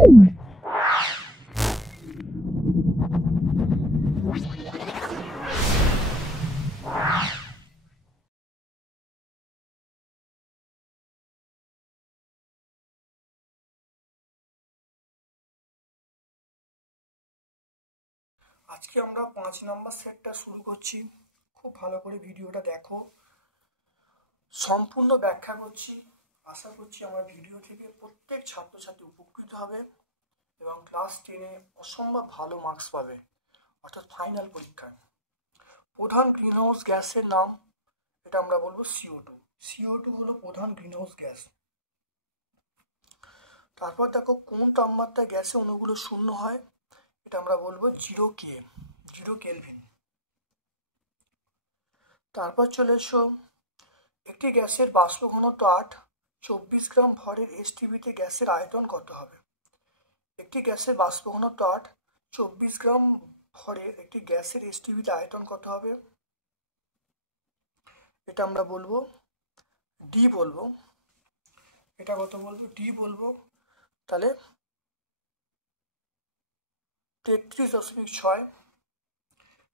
আজকে আমরা 5 নম্বর সেটটা শুরু করছি। খুব ভালো করে ভিডিওটা দেখো, সম্পূর্ণ ব্যাখ্যা করছি। আশা করছি আমার ভিডিও থেকে প্রত্যেক ছাত্রছাত্রী উপকৃত হবে এবং ক্লাস 10-এ অসম্ভব ভালো মার্কস পাবে, অর্থাৎ ফাইনাল পরীক্ষায়। প্রধান গ্রিনহাউস গ্যাসের নাম, এটা আমরা বলবো CO2। CO2 হলো প্রধান গ্রিনহাউস গ্যাস। তারপর দেখো কোন তাপমাত্রায় গ্যাসের অণুগুলো শূন্য হয়, এটা আমরা বলবো 0 কেলভিন। তারপর চলে এসো, একটি গ্যাসের বাষ্প ঘনত্ব 8, 24 গ্রাম ভরের STBতে গ্যাসের আয়তন কত হবে? একটি গ্যাসের বাষ্প ঘনত্ব 8, 24 গ্রাম ভরের একটি গ্যাসের STBতে আয়তন কত হবে? এটা আমরা বলবো ডি বলবো। এটা কত বলবো? ডি বলবো। তাহলে 33.6।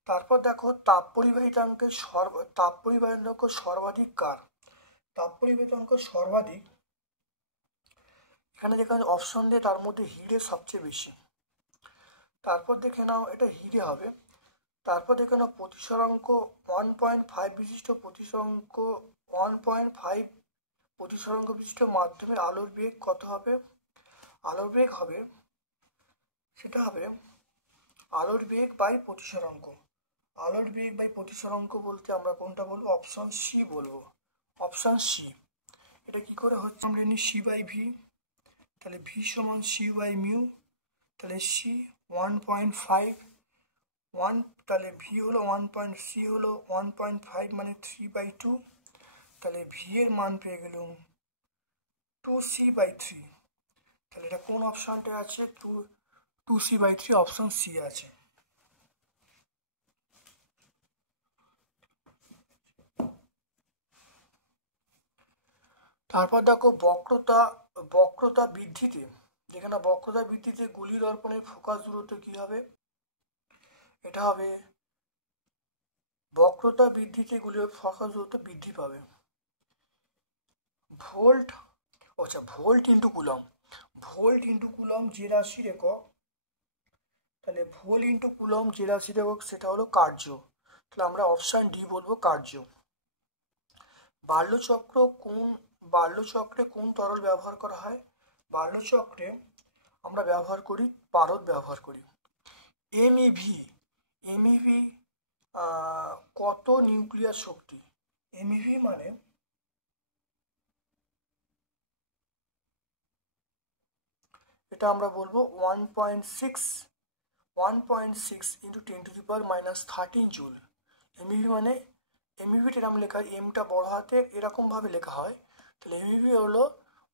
তারপর দেখো তাপ পরিবাহিতাঙ্কের সর্বাধিক কার? তাপ পরিবাহিতাঙ্ক সর্বাধিক, এখানে যেখানে অপশন দিয়ে তার মধ্যে হিরে সবচেয়ে বেশি। তারপর দেখে নাও এটা হিরে হবে। তারপর দেখে নাও প্রতিসরাঙ্ক 1.5 বিশিষ্ট প্রতিসরাঙ্ক 1.5 প্রতিসরাঙ্ক বিশিষ্ট মাধ্যমের আলোর বেগ কত হবে? আলোর বেগ হবে, সেটা হবে আলোর বেগ বাই প্রতিসরাঙ্ক। আলোর বেগ বাই প্রতিসরাঙ্ক বলতে আমরা কোনটা বলবো? অপশন সি বলবো। Option C. এটা কি করে হচ্ছে? আমরা জানি সি বাই ভি, তাহলে ভি সমান সি বাই মিউ, তাহলে সি 1.5, তাহলে ভি হলো 1.সি হলো 1.5 মানে 3/2, তাহলে ভি এর মান পেয়ে গেলাম 2c/3। তাহলে এটা কোন অপশনটা আছে? 2c/3, অপশন সি আছে। তারপর দেখো বক্রতা বৃদ্ধিতে, যেখানে বক্রতা বৃদ্ধিতে গুলি দর্পণের ফোকাস দূরত্ব কি হবে? এটা হবে বক্রতা বৃদ্ধিতে গুলির ফোকাস দূরত্ব বৃদ্ধি পাবে। Volt into coulomb. Volt into coulomb যে রাশির একক, তাহলে ভোল্ট ইন্টু কুলম যে রাশির একক সেটা হলো কার্য। তাহলে আমরা অপশন ডি বলবো, কার্য। বাল্যচক্রে কোন তরল ব্যবহার করা হয়? বাল্যচক্রে আমরা ব্যবহার করি পারদ ব্যবহার করি। এমইভি কত নিউক্লিয়ার শক্তি? এমইভি মানে এটা আমরা বলবো 1.6 ইন্টু 10⁻⁻13 জুল। এমইভি মানে এমইভিটা এরকম লেখা, এমটা বড় হাতে এরকম ভাবে লেখা হয়, তাহলে এমইভি হলো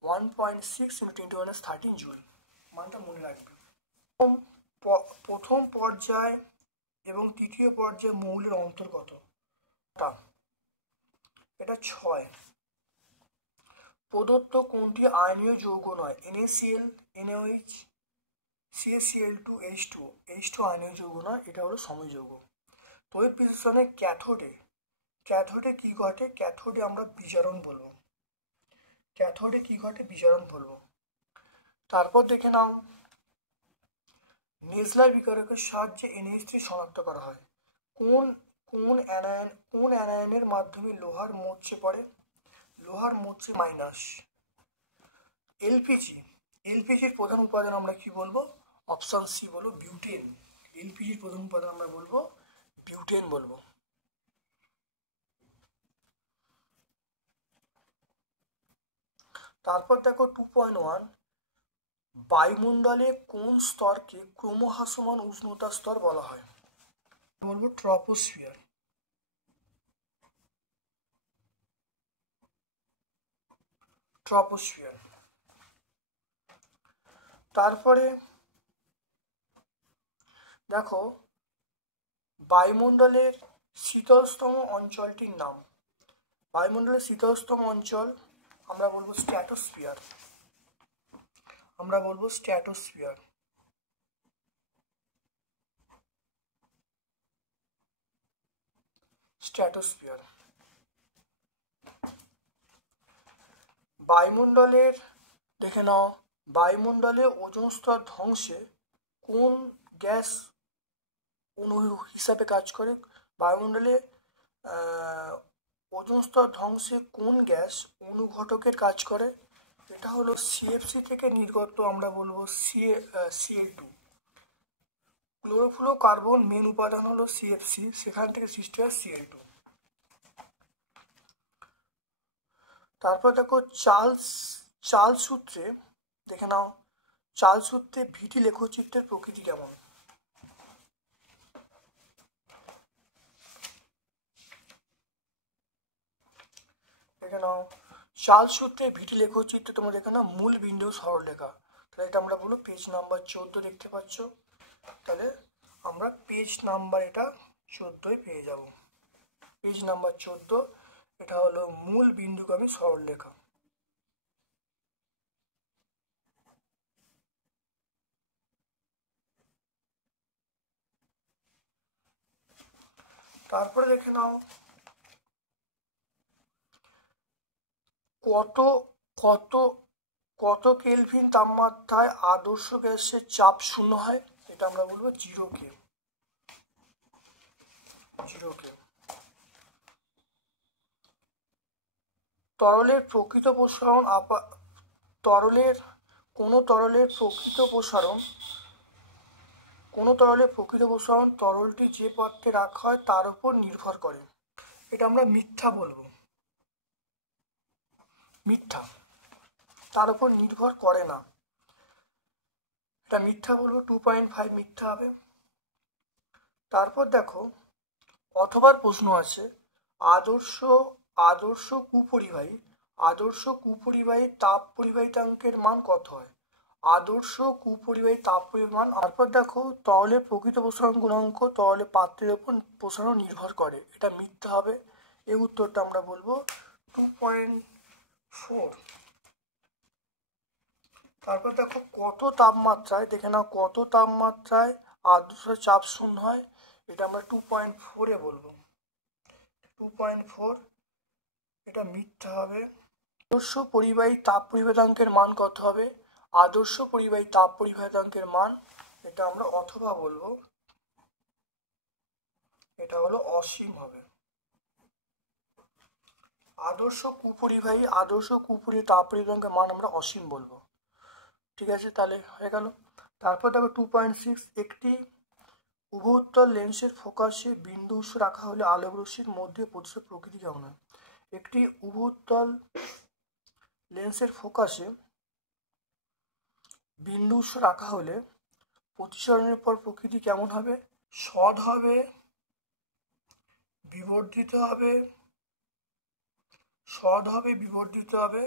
1.6 ইন্টু 10⁻13 জুল। মানটা মনে রাখবে। প্রথম পর্যায় এবং তৃতীয় পর্যায়ে মৌলের অন্তর কত? এটা 6। প্রদত্ত কোনটি আয়নীয় যৌগ নয়? NaCl, NaOH, CaCl2, H2 আয়নীয় যৌগ নয়, এটা হলো সময় যৌগ। তড়িৎ বিশ্লেষণে ক্যাথোডে কি ঘটে? ক্যাথোডে আমরা বিজারণ বলবো। ক্যাথোডে কি ঘটে? বিজারণ বলবো। তারপর দেখে নাও নেজলার বিকারকের সাহায্যে NH3 শনাক্ত করা হয়। কোন অ্যানায়নের মাধ্যমে লোহার মরচে পড়ে? লোহার মরচে মাইনাস। এলপিজির প্রধান উপাদান আমরা কি বলবো? অপশন সি বলবো, বিউটেন। এলপিজির প্রধান উপাদান আমরা বলবো বিউটেন বলবো। তারপর দেখো 2.1, বায়ুমণ্ডলে কোন স্তরকে ক্রমহ্রাসমান উষ্ণতা স্তর বলা হয়? বলবো ট্রপোস্ফিয়ার। তারপরে দেখো বায়ুমণ্ডলের শীতলতম অঞ্চলটির নাম। বায়ুমণ্ডলের শীতলতম অঞ্চল আমরা বলবো স্ট্র্যাটোস্ফিয়ার। আমরা বলবো স্ট্র্যাটোস্ফিয়ার। স্ট্র্যাটোস্ফিয়ার। বায়ুমণ্ডলের দেখে নাও, বায়ুমণ্ডলে ওজোন স্তর ধ্বংসে কোন গ্যাস অণু হিসাবে কাজ করে? বায়ুমণ্ডলে ওজোন স্তর ধ্বংসে কোন গ্যাস অনুঘটকের কাজ করে? এটা হলো সিএফসি থেকে নির্গত, আমরা বলবো Ca2। ক্লোরোফ্লোরোকার্বন মেন উপাদান হলো সিএফসি, সেখান থেকে সৃষ্টি হয় Ca2। তারপর দেখো চার্লস সূত্রে দেখে নাও, চার্লস সূত্রে ভিটি লেখচিত্রের প্রকৃতি কেমন? দেখে নাও, চার্লস সূত্রে ভিটি লেখচিত্রে তোমরা দেখে নাও মূল বিন্দু সরলরেখা। তাহলে এটা আমরা বলবো পেজ নাম্বার 14 দেখতে পাচ্ছ। তাহলে আমরা পেজ নাম্বার এটা 14 পেয়ে যাব। পেজ নাম্বার 14, এটা হলো মূল বিন্দুগামী সরলরেখা। তারপরে দেখে নাও কত কত কত কেলভিন তাপমাত্রায় আদর্শ গ্যাসের চাপ শূন্য হয়? এটা আমরা বলবো 0 কে। তরলের প্রকৃত প্রসারণ কোনো তরলের প্রকৃত প্রসারণ তরলটি যে পাত্রে রাখা হয় তার উপর নির্ভর করে। এটা আমরা মিথ্যা বলবো, মিথ্যা, তার উপর নির্ভর করে না, এটা মিথ্যা বলবো। 2.5 মিথ্যা হবে। তারপর দেখো অথবার প্রশ্ন আছে, আদর্শ কুপরিবাহী তাপ পরিবাহিতাঙ্কের মান কত হয়? আদর্শ কুপরিবাহী তাপ পরিবাহী মান। তারপর দেখো তরলের প্রকৃত প্রসারণ গুণাঙ্ক তরলের পাত্রের উপর প্রসারণ নির্ভর করে। এটা মিথ্যা হবে। এই উত্তরটা আমরা বলবো 2.4। তারপর দেখো কত তাপমাত্রায়, দেখে নাও কত তাপমাত্রায় আদর্শ চাপ শূন্য হয়? এটা আমরা 2.4 বলবো। 2.4, এটা মিথ্যা হবে। আদর্শ পরিবাহী তাপ পরিবাহিতাঙ্কের মান কত হবে? আদর্শ পরিবাহী তাপ পরিবাহিতাঙ্কের মান, এটা আমরা অথবা বলবো, এটা হলো অসীম হবে। আদর্শ কুপরিবাহী তাপ পরিবাহিতাঙ্কের মান আমরা অসীম বলবো। ঠিক আছে, তাহলে হয়ে গেল। তারপর দেখো 2.6, একটি উভোত্তল লেন্সের ফোকাসে বিন্দু উৎস রাখা হলে আলোক রশ্মির মধ্যে প্রতিসরণ প্রকৃতি কেমন হয়? একটি উভোত্তল লেন্সের ফোকাসে বিন্দু উৎস রাখা হলে প্রতিসরণের পর প্রকৃতি কেমন হবে? সৎ হবে, বিবর্ধিত হবে,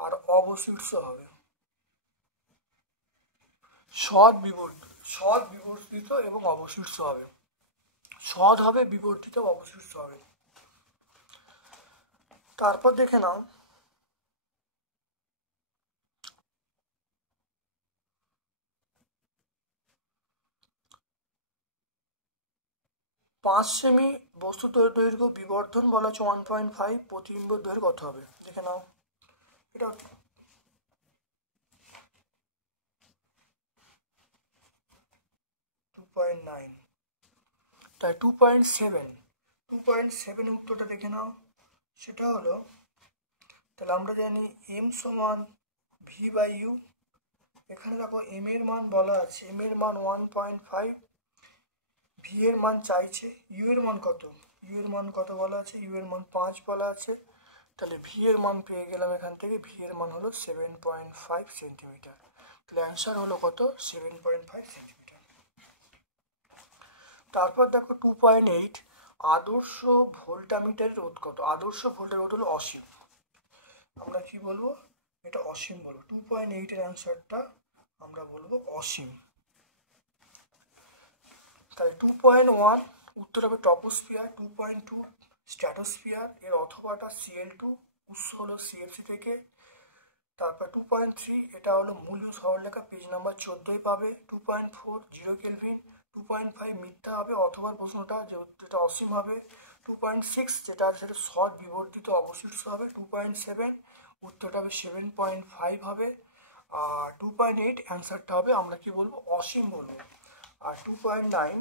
আর অবশিষ্ট হবে। সৎ, বিবর্ধিত এবং অবশিষ্ট হবে। সৎ হবে, বিবর্ধিত, অবশিষ্ট হবে। তারপর দেখে নাও 5 সেমি বস্তু দৈর্ঘ্য বিবর্ধন বলা হচ্ছে 1.5, প্রতিবিম্ব দৈর্ঘ্য কত হবে? দেখে নাও, এটা 2.9, তাই 2.7 উত্তরটা দেখে নাও। সেটা হলো, তাহলে আমরা জানি m সমান v/u। এখানে দেখো m এর মান বলা আছে, m এর মান 1.5, v এর মান চাইছে, u এর মান কত বলা আছে? u এর মান 5 বলা আছে। তাহলে v এর মান পেয়ে গেলাম এখান থেকে, v এর মান হলো 7.5 সেন্টিমিটার। তাহলে অ্যান্সার হলো কত? 7.5 সেন্টিমিটার। তারপর দেখো 2.8, আদর্শ ভোল্টামিটারের রোধ কত? আদর্শ ভোল্টের রোধ হলো অসীম। আমরা কি বলবো? এটা অসীম বলবো। 2.8 এর অ্যান্সারটা আমরা বলবো অসীম। তাহলে 2.1 উত্তর হবে ট্রপোস্ফিয়ার। 2.2 স্ট্র্যাটোস্ফিয়ার, এর অথবাটা Cl2, উৎস হলো সিএফসি থেকে। তারপর 2.3 এটা হলো মূল সরলরেখা, পেজ নাম্বার 14 পাবে। 2.4 0 কেলভিন। 2.5 মিথ্যা হবে অথবা প্রশ্নটা যেটা অসীম হবে। 2.6 যেটা সেটা শর্ট বিবর্তিত অবশিষ্ট হবে। 2.7 উত্তরটা হবে 7.5 হবে। আর 2.8 অ্যান্সারটা হবে আমরা কি বলবো, অসীম বলবো। আর 2.9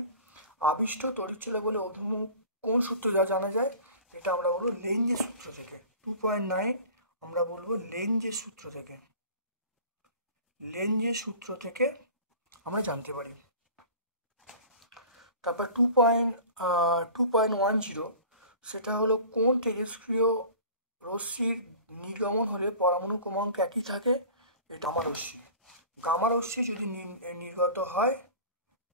আবিষ্ট তড়িৎচুম্বক বলে অভিমুখ কোন সূত্র যা জানা যায়, এটা আমরা বলবো লেঞ্জের সূত্র থেকে। 2.9 আমরা বলবো লেঞ্জের সূত্র থেকে, লেঞ্জের সূত্র থেকে আমরা জানতে পারি। তারপর 2.10 সেটা হলো কোন তেজস্ক্রিয় রশ্মির নির্গমন হলে পরমাণু ক্রমাঙ্ক একই থাকে, এটা গামা রশ্মি। গামা রশ্মি যদি নির্গত হয়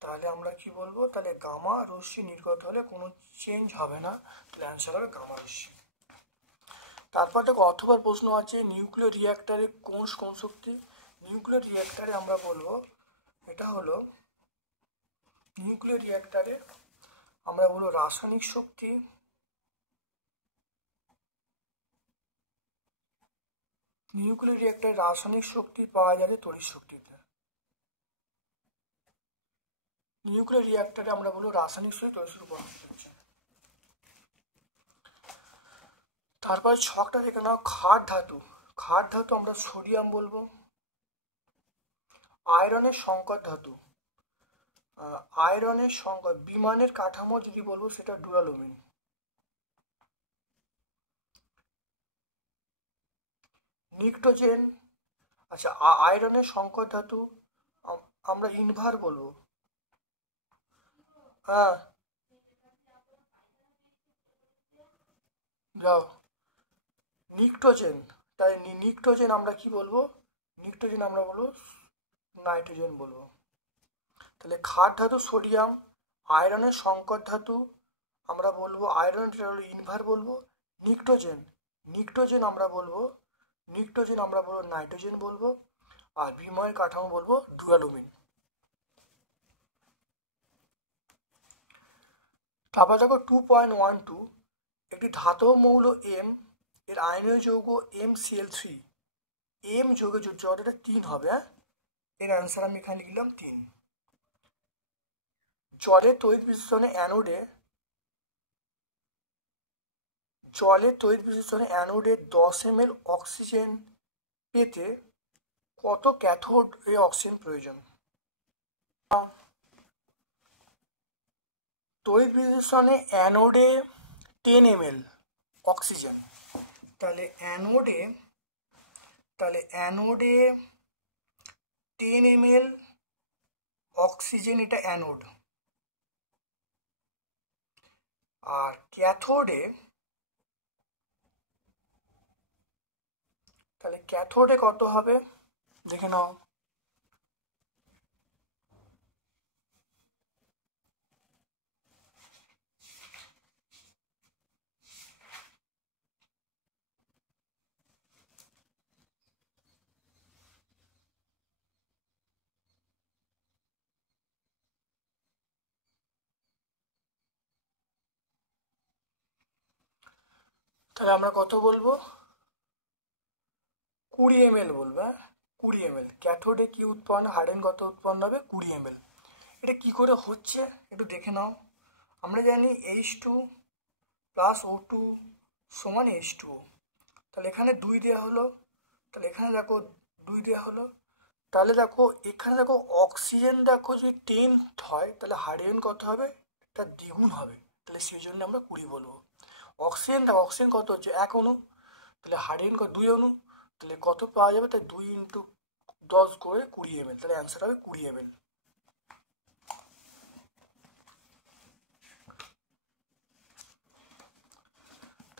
তাহলে আমরা কি বলবো, তাহলে গামা রশ্মি নির্গত হলে কোনো চেঞ্জ হবে না, তাহলে অ্যান্সার হবে গামা রশ্মি। তারপর দেখো অথবা প্রশ্ন আছে নিউক্লিয়ার রিঅ্যাক্টরে কোন শক্তি। নিউক্লিয়ার রিঅ্যাক্টরে আমরা বলবো এটা হলো, নিউক্লিয়ার রিঅ্যাক্টরে আমরা বলবো রাসায়নিক শক্তি, নিউক্লিয়ার রিঅ্যাক্টরে রাসায়নিক শক্তি পাওয়া যাবে তড়িৎ শক্তিতে। নিউক্লিয়ার রিঅ্যাক্টরে আমরা বলবো রাসায়নিক শক্তি তড়িৎ শক্তি রূপান্তরিত হচ্ছে। তারপরে ছকটা দেখে নাও, ক্ষার ধাতু, ক্ষার ধাতু আমরা সোডিয়াম বলবো। আয়রনের সংকর ধাতু, আয়রনের সংকর, বিমানের কাঠামো যদি বলবো সেটা ডুরালুমিন। নিকটোজেন, আচ্ছা আয়রনের সংকর ধাতু আমরা ইনভার বলবো। হ্যাঁ যাও, নিকটোজেন, তাই নিকটোজেন আমরা কি বলবো, নিকটোজেন আমরা বলবো নাইট্রোজেন বলবো। তাহলে ক্ষার ধাতু সোডিয়াম, আয়রনের সংকর ধাতু আমরা বলবো আয়রন, যেটা হলো ইনভার বলবো। নিকটোজেন, নিকটোজেন আমরা বলবো, নিকটোজেন আমরা বলবো নাইট্রোজেন বলবো। আর বিময়ের কাঠামো বলবো ডুরালুমিন। তারপর দেখো 2.12 একটি ধাতব মৌল এম এর আয়নীয় যৌগ MCl3, এম যৌগের জড়তা 3 হবে। এর অ্যান্সার আমি এখানে লিখলাম 3। জলের তড়িৎ বিশ্লেষণে অ্যানোডে, জলের তড়িৎ বিশ্লেষণে অ্যানোডে 10 ml অক্সিজেন পেতে কত ক্যাথোড এ অক্সিজেন প্রয়োজন। তড়িৎ বিশ্লেষণে অ্যানোডে 10 ml অক্সিজেন, তাহলে অ্যানোডে 10 ml অক্সিজেন, এটা অ্যানোড। আর ক্যাথোডে, তাহলে ক্যাথোডে কত হবে দেখে নাও। তাহলে আমরা কত বলবো, 20 ml বলবো। 20 ml ক্যাথোডে কি উৎপন্ন, হাইড্রোজেন কত উৎপন্ন হবে, 20 ml। এটা কি করে হচ্ছে একটু দেখে নাও। আমরা জানি H2 প্লাস O2 সমান H2O, তাহলে এখানে 2 দেওয়া হলো, তাহলে এখানে দেখো 2 দেওয়া হলো, তাহলে দেখো এখানে দেখো অক্সিজেন দেখো যদি 10 হয় তাহলে হাইড্রোজেন কত হবে, এটা দ্বিগুণ হবে, তাহলে সেই জন্য আমরা 20 বলবো। অক্সিজেন দেখো, অক্সিজেন কত হচ্ছে 1 অণু, তাহলে হাইড্রোজেন কত 2 অণু, তাহলে কত পাওয়া যাবে, তাই 2 × 10 করে 20 ml, তাহলে অ্যান্সার হবে 20 ml।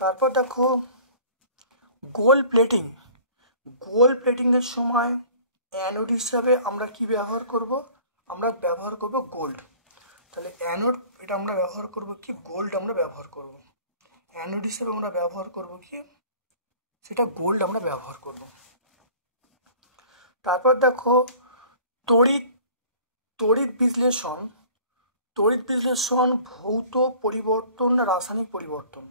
তারপর দেখো গোল্ড প্লেটিং, গোল্ড প্লেটিং এর সময় অ্যানোড হিসাবে আমরা কি ব্যবহার করব, আমরা ব্যবহার করব গোল্ড। তাহলে অ্যানোড এটা আমরা ব্যবহার করব কি, গোল্ড আমরা ব্যবহার করব। অ্যানোড হিসাবে আমরা ব্যবহার করব কি, সেটা গোল্ড আমরা ব্যবহার করব। তারপর দেখো তড়িৎ বিশ্লেষণ, তড়িৎ বিশ্লেষণ ভৌত পরিবর্তন না রাসায়নিক পরিবর্তন,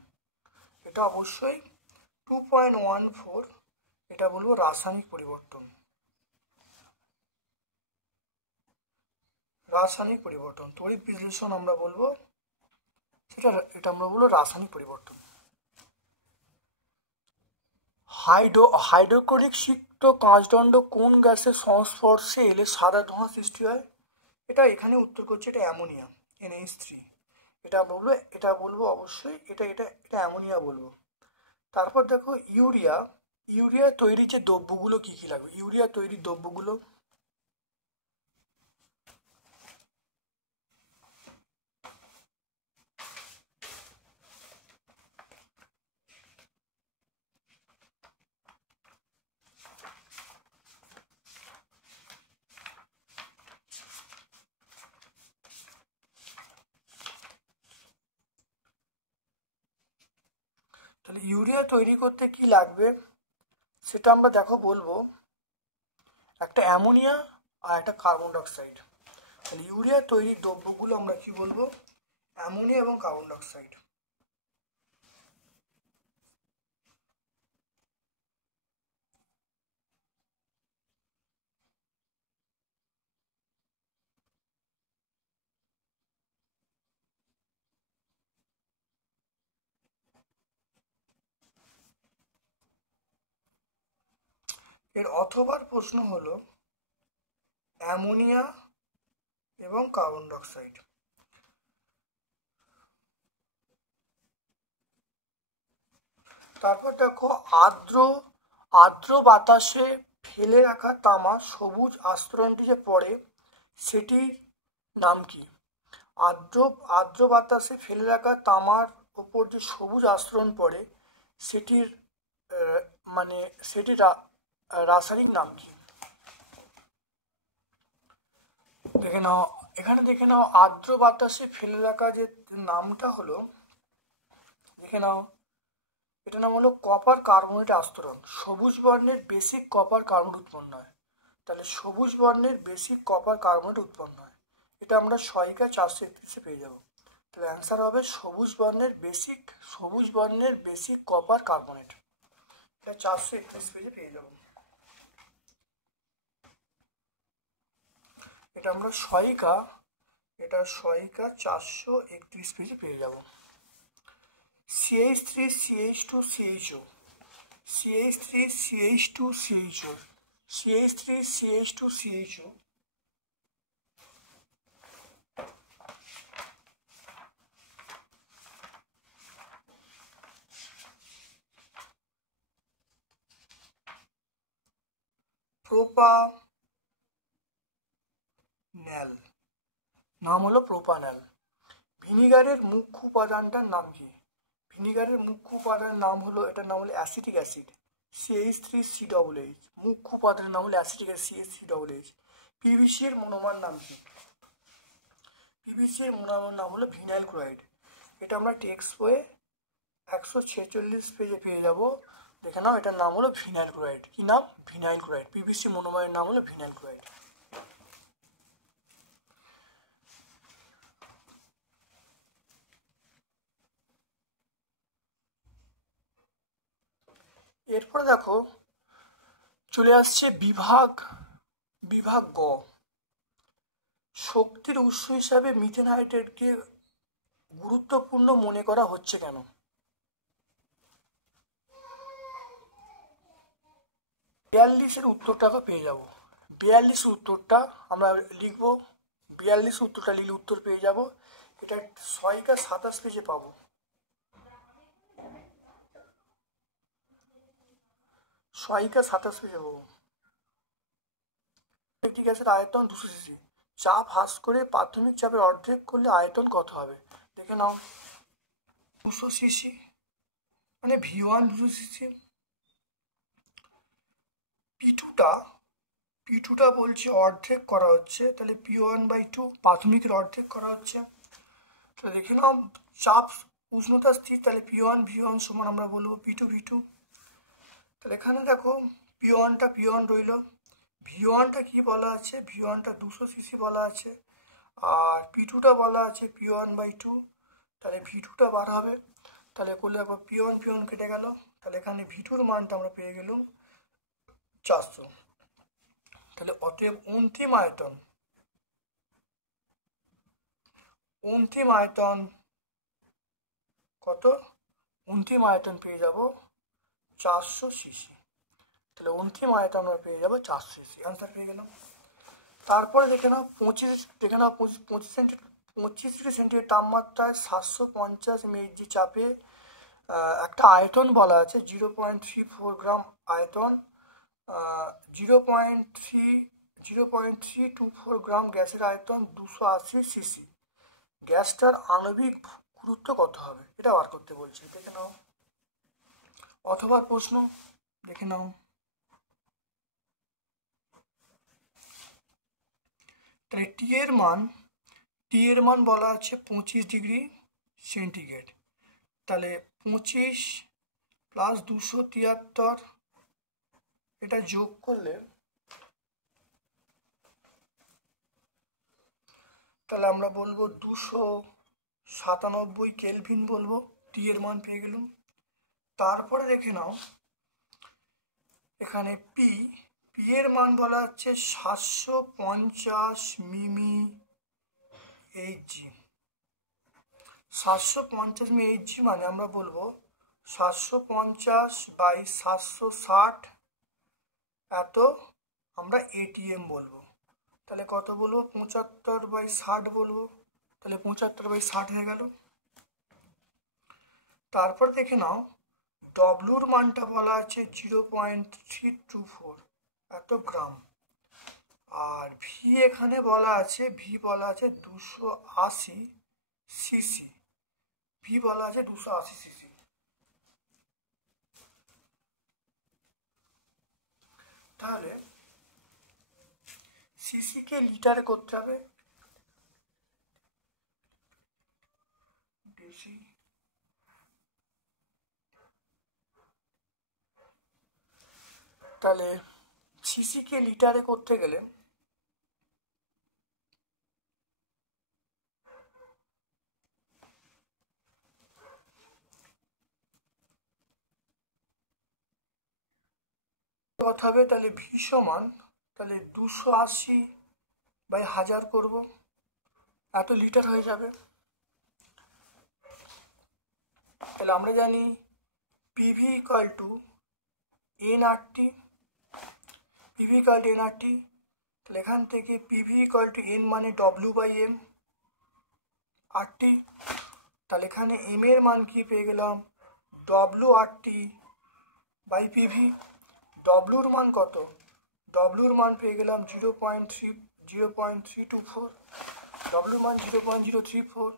এটা অবশ্যই 2.14 এটা বলবো রাসায়নিক পরিবর্তন। রাসায়নিক পরিবর্তন, তড়িৎ বিশ্লেষণ আমরা বলবো এটা আমরা বলবো রাসায়নিক পরিবর্তন। হাইড্রোক্লোরিক সিক্ত কাঁচদণ্ড কোন গ্যাসের সংস্পর্শে এলে সাদা ধোঁয়া সৃষ্টি হয়? এটা এখানে উত্তর করছে এটা অ্যামোনিয়া, NH3। এটা বলবো অবশ্যই এটা এটা এটা অ্যামোনিয়া বলবো। তারপর দেখো ইউরিয়া তৈরির যে দ্রব্যগুলো কি কি লাগবে, ইউরিয়া তৈরির দ্রব্যগুলো তাহলে ইউরিয়া তৈরি করতে কি লাগবে সেটা আমরা দেখো বলবো একটা অ্যামোনিয়া আর একটা কার্বন ডাইঅক্সাইড। তাহলে ইউরিয়া তৈরির দ্রব্যগুলো আমরা কি বলবো, অ্যামোনিয়া এবং কার্বন ডাইঅক্সাইড। এর অথবার প্রশ্ন হলো অ্যামোনিয়া এবং কার্বন ডাইঅক্সাইড। তারপর দেখো আর্দ্র বাতাসে ফেলে রাখা তামা সবুজ আস্তরণটি যে পড়ে সেটির নাম কি? আর্দ্র বাতাসে ফেলে রাখা তামার উপর যে সবুজ আস্তরণ পড়ে সেটির মানে সেটির রাসায়নিক নাম কি? দেখে নাও আর্দ্র বাতাসে ফেলে রাখা যে নামটা হলো, দেখে নাও এটার নাম হলো কপার কার্বনেট আস্তরণ। সবুজ বর্ণের বেসিক কপার কার্বনেট উৎপন্ন হয়। তাহলে সবুজ বর্ণের বেসিক কপার কার্বনেট উৎপন্ন হয়, এটা আমরা সহায়িকা 431-এ পেয়ে যাব। তাহলে অ্যান্সার হবে সবুজ বর্ণের বেসিক কপার কার্বনেট, এটা 431 পেজে পেয়ে যাব। এটা আমরা সহায়িকা 431 পেজে পেয়ে যাব। CH3 CH2 CHO, CH3 CH2 CHO, CH3 CH2 CHO propanol, নাম হলো প্রোপানল। ভিনিগারের মুখ্য উপাদানটার নাম কি? ভিনিগারের মুখ্য উপাদানের নাম হলো, এটার নাম হলো অ্যাসিটিক অ্যাসিড, CH3COOH। মুখ্য উপাদানের নাম হলো অ্যাসিটিক অ্যাসিড, CH3COOH। PVC এর মনোমার নাম কি? PVC এর মনোমার নাম হলো ভিনাইল ক্লোরাইড। এটা আমরা টেক্সট বইয়ে 146 পেজে পেয়ে যাব। দেখে নাও এটার নাম হলো ভিনাইল ক্লোরাইড। কি নাম? Vinyl chloride. PVC মনোমারের নাম হলো ভিনাইল ক্লোরাইড। এরপরে দেখো চলে আসছে বিভাগ গ। শক্তির উৎস হিসাবে মিথেন হাইড্রেটকে গুরুত্বপূর্ণ মনে করা হচ্ছে কেন? 42-এর উত্তরটা পেয়ে যাব। 42 উত্তরটা আমরা লিখবো, 42 উত্তরটা লিখলে উত্তর পেয়ে যাব। এটা সহায়িকা 27 পেজে পাবো। সহায়িকা 27 পেজে পাবো। একটি গ্যাসের আয়তন 200 সিসি, চাপ হ্রাস করে প্রাথমিক চাপের অর্ধেক করলে আয়তন কত হবে? দেখে নাও 200 সিসি মানে V1 200 সিসি। P2টা বলছে অর্ধেক করা হচ্ছে, তাহলে P1/2 প্রাথমিকের অর্ধেক করা হচ্ছে। তো দেখে নাও চাপ উষ্ণতা স্থির, তাহলে P1 সমান আমরা বলবো P2 তাহলে এখানে দেখো P1 রইল। V1টা কি বলা আছে? V1টা 200 সিসি বলা আছে, আর P2টা বলা আছে P1/2, তাহলে V2টা বার হবে। তাহলে করলে দেখো P1 কেটে গেল, তাহলে এখানে V2-র মানটা আমরা পেয়ে গেলাম 400। তাহলে অতএব অন্তিম আয়তন কত? অন্তিম আয়তন পেয়ে যাব 400 সিসি। তাহলে অন্তিম আয়তন আমরা পেয়ে যাব 400 সিসি, আনসার পেয়ে গেলাম। তারপরে দেখে নাও 25 ডিগ্রি সেন্টিগ্রেড তাপমাত্রায় 750 mHg চাপে একটা আয়তন বলা আছে 0.34 গ্রাম আয়তন, 0.324 গ্রাম গ্যাসের আয়তন, 280 সিসি। গ্যাসটার আণবিক গুরুত্ব কত হবে এটা বার করতে বলছি, দেখে নাও। অথবা প্রশ্ন দেখে নাও। তাহলে টি এর মান বলা আছে 25 ডিগ্রি সেন্টিগ্রেড। তাহলে 25 প্লাস 273 এটা যোগ করলে তাহলে আমরা বলবো 297 কেলভিন বলবো, টি এর মান পেয়ে গেলাম। তারপরে দেখে নাও এখানে পি এর মান বলা হচ্ছে 750 মিমি এইচজি। 750 মিমি এইচজি মানে আমরা বলবো 750/760 এত আমরা এটিএম বলবো। তাহলে কত বলবো? 75/60 বলবো। তাহলে 75/60 হয়ে গেল। তারপর দেখে নাও ডব্লুর মানটা বলা আছে 0.324 এত গ্রাম, আর ভি এখানে বলা আছে 280 সিসি। ভি বলা আছে 280 সিসি। তাহলে সিসি কে লিটারে করতে হবে, তাহলে সিসি কে লিটারে করতে গেলে কত হবে? তাহলে ভি সমান তাহলে 280/1000 করব, এত লিটার হয়ে যাবে। তাহলে আমরা জানি পিভি ইকুয়াল টু এনআরটি, তাহলে এখান থেকে পিভি ইকুয়াল টু এন মানে ডব্লিউ/এম আরটি। তাহলে এখানে এম এর মান কি পেয়ে গেলাম? WRT/পিভি। ডব্লুর মান কত? ডব্লুর মান পেয়ে গেলাম 0.324, ডব্লুর মান 0.034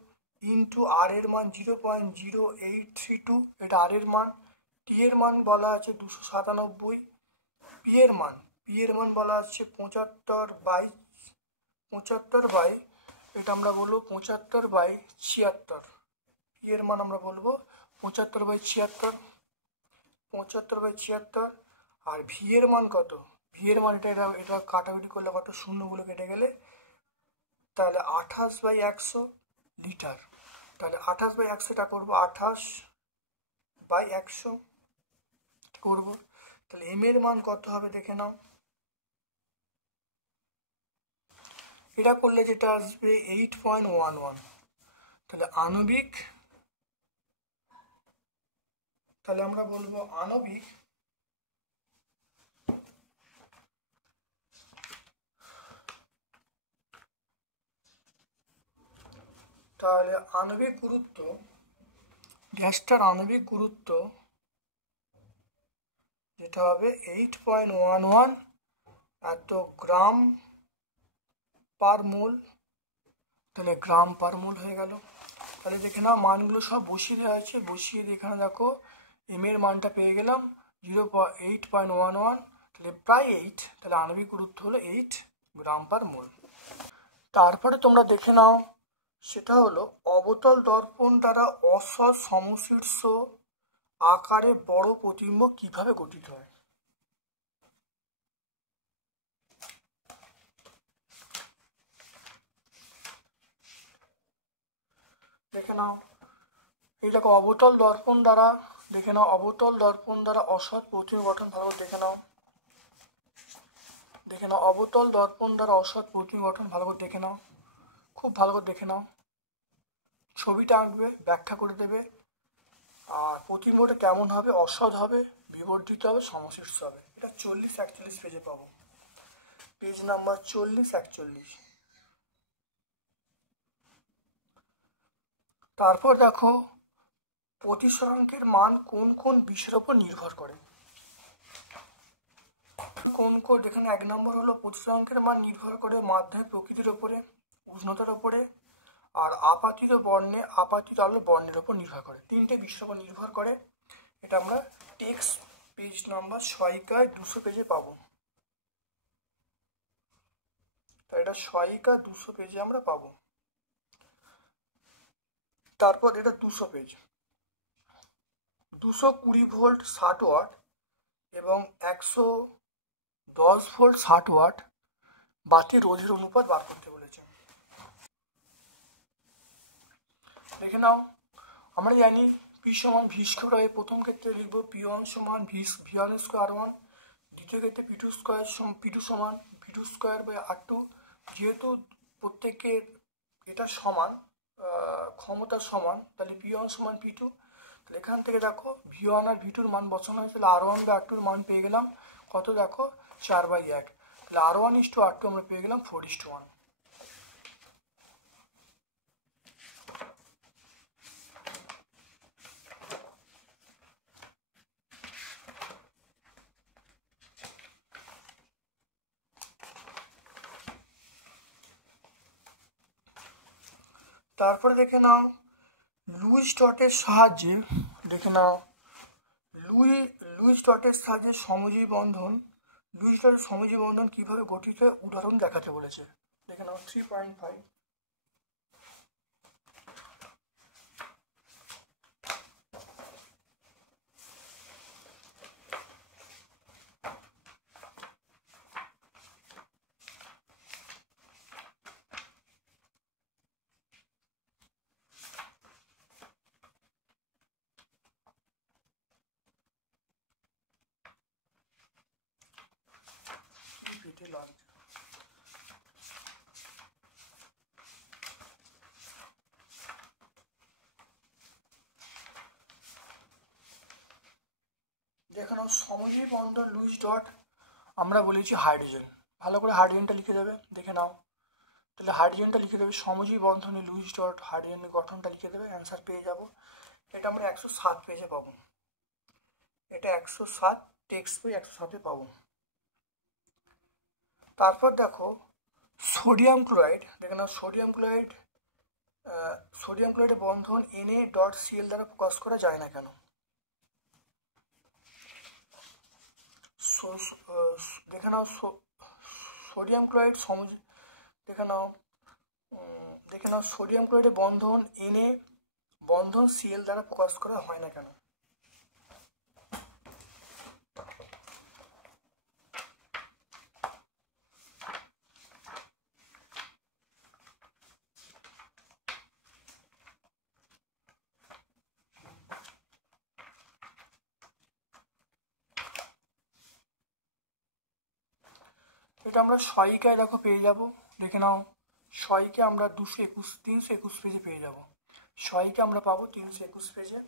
ইন্টু আর এর মান 0.0832, এটা আর এর মান। টি এর মান বলা আছে 297। পি এর মান বলা আছে 75/, এটা আমরা বলবো 75/76। পি এর মান আমরা বলবো 75/76। আর ভি এর মান কত? ভি এর মান এটা কাটাকুটি করলে কত? শূন্যগুলো কেটে গেলে তাহলে 28/100 লিটার। তাহলে 28/100টা করবো 28/100 করবো। তাহলে এম এর মান কত হবে দেখে নাও। এটা করলে যেটা আসবে 8.11। তাহলে আণবিক, তাহলে আমরা বলবো আণবিক তাহলে আণবিক গুরুত্ব, গ্যাসটার আণবিক গুরুত্ব যেটা হবে 8.11 এত গ্রাম পার মোল। তাহলে গ্রাম পার মোল হয়ে গেল। তাহলে দেখে নাও মানগুলো সব বসিয়ে দেওয়া আছে, বসিয়ে দিয়ে এখানে দেখো এম এর মানটা পেয়ে গেলাম 8.11, তাহলে প্রায় 8। তাহলে আণবিক গুরুত্ব হলো 8 গ্রাম পার মোল। তারপরে তোমরা দেখে নাও সেটা হলো অবতল দর্পণ দ্বারা অসৎ সমশীর্ষ আকারে বড় প্রতিবিম্ব কিভাবে গঠিত হয়। দেখে নাও এই দেখো অবতল দর্পণ দ্বারা, দেখে নাও অবতল দর্পণ দ্বারা অসৎ প্রতিবিম্ব গঠন ভালো দেখে নাও। দেখে নাও, অবতল দর্পণ দ্বারা অসৎ প্রতিবিম্ব গঠন ভালো করে দেখে নাও, খুব ভালো করে দেখে নাও। ছবিটা আঁকবে, ব্যাখ্যা করে দেবে। আর প্রতিবিম্বটা কেমন হবে? অসৎ হবে, বিবর্ধিত হবে, সমশীর্ষ হবে। এটা 40-41 পেজে পাবো, পেজ নাম্বার 40-41। তারপর দেখো প্রতিসরাঙ্কের মান কোন কোন বিষয়ের উপর নির্ভর করে। কোন কোন, এখানে 1 নম্বর হলো প্রতিসরাঙ্কের মান নির্ভর করে মাধ্যমের প্রকৃতির উপরে, উষ্ণতার উপরে, আর আপাতিত আলোর বর্ণের উপর নির্ভর করে। 3টে বিষয়ের উপর নির্ভর করে। এটা আমরা টেক্সট পেজ নাম্বার 6 পেজে পাবো। তাই এটা 6 পেজে আমরা পাবো। তারপর এটা 200 পেজ, 220 ভোল্ট 60 ওয়াট এবং 110 ভোল্ট 60 ওয়াট বাতি রোধের অনুপাত বার করতে বলেছে। দেখে নাও, আমরা জানি পি সমান ভি স্কোয়ার হয়। প্রথম ক্ষেত্রে লিখবো পি ওয়ান সমান ভি ওয়ান স্কোয়ার ওয়ান, দ্বিতীয় ক্ষেত্রে পি টু সমান ভি2 স্কোয়ার বাই আর2। যেহেতু প্রত্যেকের এটা সমান, ক্ষমতা সমান, তাহলে পি ওয়ান সমান পি2। তাহলে এখান থেকে দেখো ভি ওয়ান আর ভি2-র মান বসানো হয়েছে, তাহলে আর1 বাই আর2-র মান পেয়ে গেলাম কত? দেখো 4/1। তাহলে আর1:আর2 আমরা পেয়ে গেলাম 4:1। তারপরে দেখে নাও লুইস ডটের সাহায্যে, দেখে নাও লুইস ডটের সাহায্যে সমজীবী বন্ধন, লুইস ডটের সমজীবী বন্ধন কিভাবে গঠিত হয় উদাহরণ দেখাতে বলেছে। দেখে নাও 3.5। দেখে নাও সমজীবী বন্ধন লুইস ডট আমরা বলেছি হাইড্রোজেন। ভালো করে হাইড্রোজেনটা লিখে দেবে। দেখে নাও, তাহলে হাইড্রোজেনটা লিখে দেবে, সমজীবী বন্ধনে লুইস ডট হাইড্রোজেনের গঠনটা লিখে দেবে, অ্যান্সার পেয়ে যাব। এটা আমরা 107 পেজে পাবো। এটা 107, টেক্সট বই 107-এ পাবো। তারপর দেখো সোডিয়াম ক্লোরাইড, দেখে নাও সোডিয়াম ক্লোরাইডের বন্ধন Na.Cl দ্বারা প্রকাশ করা যায় না কেন? দেখে নাও সোডিয়াম ক্লোরাইড দেখে নাও সোডিয়াম ক্লোরাইডের বন্ধন Cl দ্বারা প্রকাশ করা হয় না কেন? এটা আমরা সহায়িকায় দেখো পেয়ে যাব। দেখে নাও সহায়িকা আমরা 321 পেজে পেয়ে যাব। সহায়িকা আমরা পাবো 321 পেজে।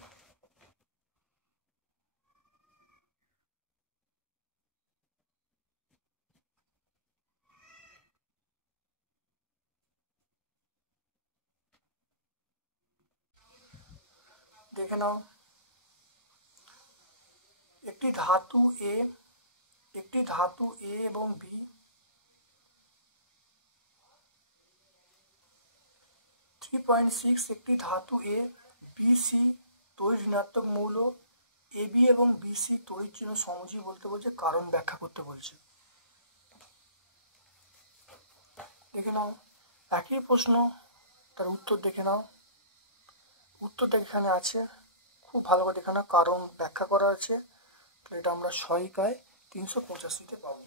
দেখে নাও একটি ধাতু এ এবং বি একটি ধাতু এ বি সি তড়িৎ ঋণাত্মক মৌল এ বি এবং বি সি তড়িৎ চিহ্ন সমজীবী বলতে বলছে, কারণ ব্যাখ্যা করতে বলছে। দেখে নাও একই প্রশ্ন, তার উত্তর দেখে নাও। উত্তরটা এখানে আছে, খুব ভালো করে দেখে নাও, কারণ ব্যাখ্যা করা আছে। তো এটা আমরা সহায়িকায় 385-তে পাবো।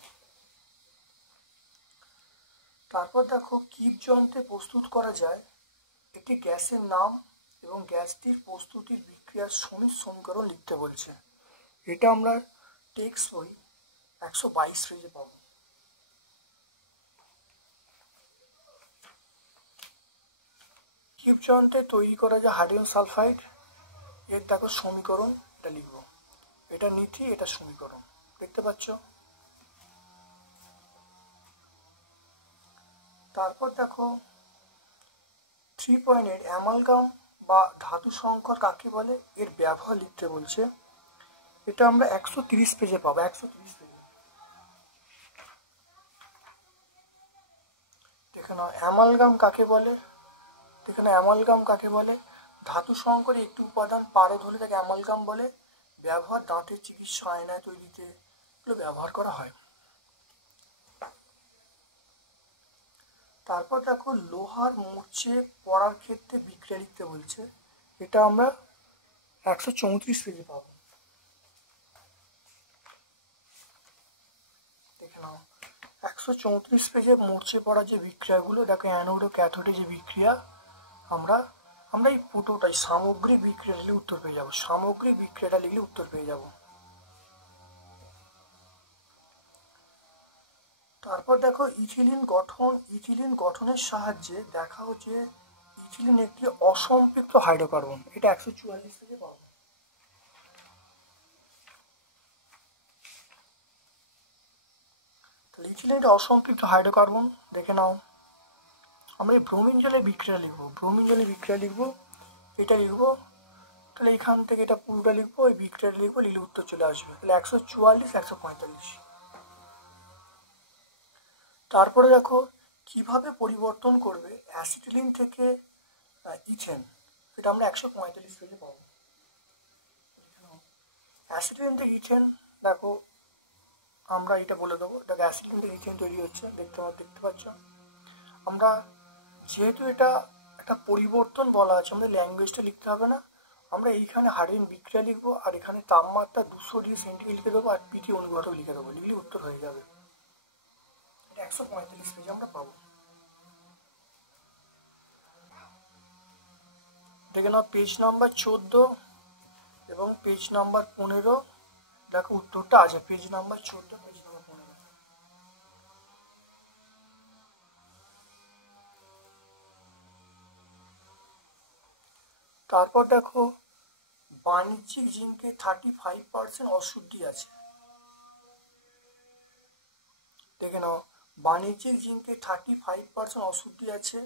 তারপর দেখো কিপ যন্ত্রে প্রস্তুত করা যায় একটি গ্যাসের নাম এবং গ্যাসটির প্রস্তুতির বিক্রিয়ার সমিত সমীকরণ লিখতে বলছে। এটা আমরা টেক্সট বই 122 পেজে পাবো। নির্জীব যন্ত্রে তৈরি করা যে হাইড্রোজেন সালফাইড, এর দেখো সমীকরণ এটা লিখবো, এটা নীতি, এটা সমীকরণ, দেখতে পাচ্ছ। তারপর দেখো 3.8 অ্যামালগাম বা ধাতু সংকর কাকে বলে, এর ব্যবহার লিখতে বলছে। এটা আমরা 130 পেজে পাবো, 130 পেজে। দেখে নাও অ্যামালগাম কাকে বলে, দেখে নাও অ্যামালগাম কাকে বলে। ধাতু সংকরে একটি উপাদান পারদ হলে তাকে অ্যামালগাম বলে। ব্যবহার দাঁতের চিকিৎসা, আয়নায় তৈরিতে এগুলো ব্যবহার করা হয়। তারপর দেখো লোহার মূর্ছে পড়ার ক্ষেত্রে বিক্রিয়া লিখতে বলছে। এটা আমরা 134 পেজে পাবো, দেখে নাও 134 পেজে মূর্ছে পড়া যে বিক্রিয়াগুলো, দেখো অ্যানোড ও ক্যাথোডে যে বিক্রিয়া, আমরা এই পুটোটাই সামগ্রিক বিক্রিয়া লিখলে উত্তর পেয়ে যাবো, সামগ্রিক বিক্রিয়াটা লিখলে উত্তর পেয়ে যাবো। তারপর দেখো ইথিলিন গঠনের সাহায্যে দেখা হচ্ছে ইথিলিন একটি অসম্পৃক্ত হাইড্রোকার্বন, এটা 144 থেকে পাবো। তাহলে ইথিলিন একটা অসম্পৃক্ত হাইড্রোকার্বন, দেখে নাও। আমরা এই ব্রোমিন জলের বিক্রিয়া লিখবো, ব্রোমিন জলের বিক্রিয়া লিখবো, এটা লিখবো। তাহলে এখান থেকে এটা পুরোটা লিখবো, এই বিক্রিয়াটা লিখবো, লিখলে উত্তর চলে আসবে। তাহলে 144, 145। তারপরে দেখো কিভাবে পরিবর্তন করবে অ্যাসিটিলিন থেকে ইথেন, এটা আমরা 145 পেজে পাবো। অ্যাসিটিলিন থেকে ইথেন, দেখো আমরা এটা বলে দেবো, দেখো অ্যাসিটিলিন থেকে ইথেন তৈরি হচ্ছে, দেখতে পাচ্ছ। আমরা যেহেতু এটা একটা পরিবর্তন বলা আছে, আমাদের ল্যাঙ্গুয়েজটা লিখতে হবে না, আমরা এইখানে হাইড্রোজেন বিক্রিয়া লিখবো, আর এখানে তাপমাত্রা 200 ডিগ্রি সেন্টিগ্রেড লিখে দেবো, আর পিটি অনুঘটক লিখে দেবো, লিখলে উত্তর হয়ে যাবে। এটা 145 পেজে আমরা পাবো। দেখে নাও পেজ নাম্বার 14 এবং পেজ নাম্বার 15, দেখো উত্তরটা আছে পেজ নাম্বার 14, পেজ নাম্বার 15। তারপর দেখো বাণিজ্যিক জিঙ্কে 35% অশুদ্ধি আছে, দেখে নাও বাণিজ্যিক জিঙ্কে 35% অশুদ্ধি আছে।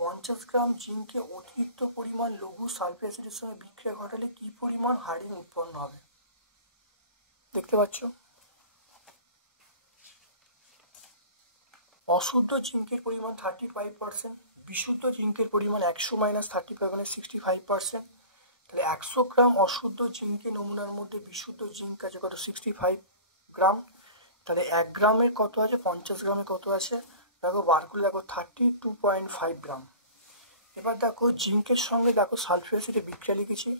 50 গ্রাম জিঙ্কে অতিরিক্ত পরিমাণ লঘু সালফিক অ্যাসিডের সঙ্গে বিক্রিয়া ঘটালে কি পরিমাণ হাইড্রোজেন উৎপন্ন হবে, দেখতে পাচ্ছ। অশুদ্ধ জিঙ্কের পরিমাণ 35%, বিশুদ্ধ জিঙ্কের পরিমাণ 100 - 35 মানে 65%। তাহলে 100 গ্রাম অশুদ্ধ জিঙ্কের নমুনার মধ্যে বিশুদ্ধ জিঙ্ক আছে কত, 65 গ্রাম। তাহলে 1 গ্রামের কত আছে, 50 গ্রামে কত আছে, দেখো বার করলে দেখো 32.5 গ্রাম। এবার দেখো জিঙ্কের সঙ্গে দেখো সালফিক অ্যাসিডের বিক্রিয়া লিখেছি,